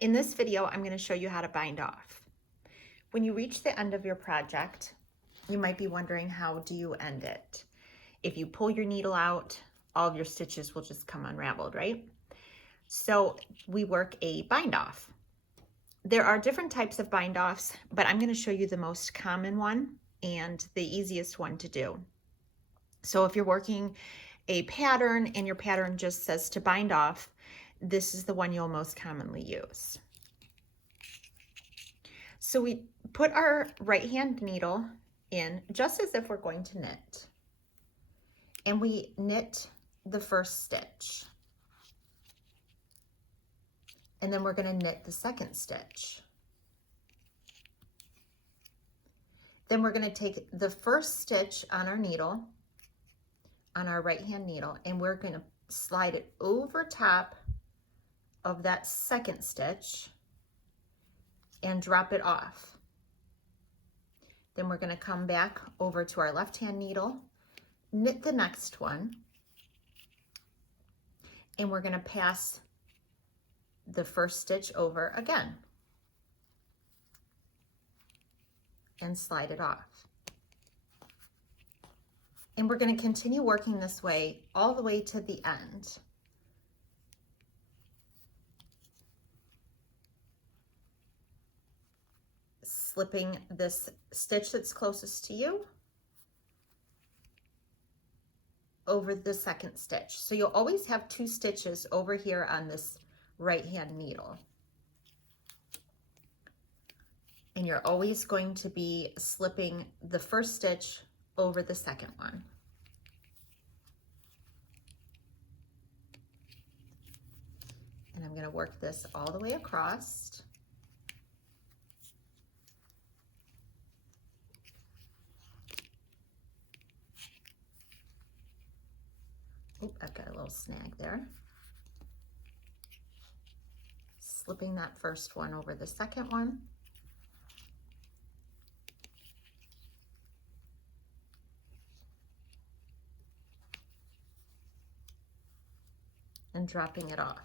In this video, I'm going to show you how to bind off. When you reach the end of your project, you might be wondering, how do you end it? If you pull your needle out, all of your stitches will just come unraveled, right? So we work a bind off. There are different types of bind offs, but I'm going to show you the most common one and the easiest one to do. So if you're working a pattern and your pattern just says to bind off, this is the one you'll most commonly use. So we put our right hand needle in just as if we're going to knit, and we knit the first stitch, and then we're going to knit the second stitch. Then we're going to take the first stitch on our needle, on our right hand needle, and we're going to slide it over top of that second stitch and drop it off. Then we're going to come back over to our left hand needle, knit the next one, and we're going to pass the first stitch over again and slide it off. And we're going to continue working this way all the way to the end. Slipping this stitch that's closest to you over the second stitch. So you'll always have two stitches over here on this right hand needle. And you're always going to be slipping the first stitch over the second one. And I'm going to work this all the way across. Oh, I've got a little snag there. Slipping that first one over the second one. And dropping it off.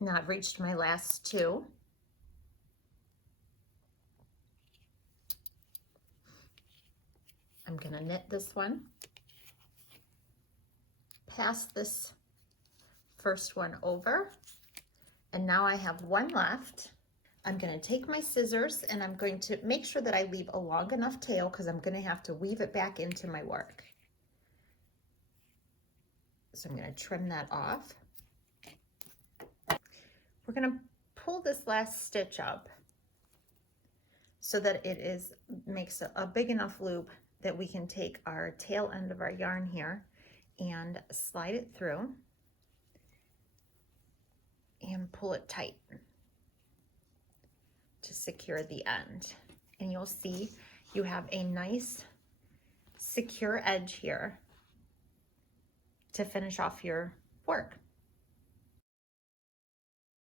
Now I've reached my last two. I'm going to knit this one, pass this first one over, and now I have one left. I'm going to take my scissors and I'm going to make sure that I leave a long enough tail because I'm going to have to weave it back into my work. So I'm going to trim that off. We're going to pull this last stitch up so that it makes a big enough loop that we can take our tail end of our yarn here and slide it through and pull it tight to secure the end. And you'll see you have a nice secure edge here to finish off your work.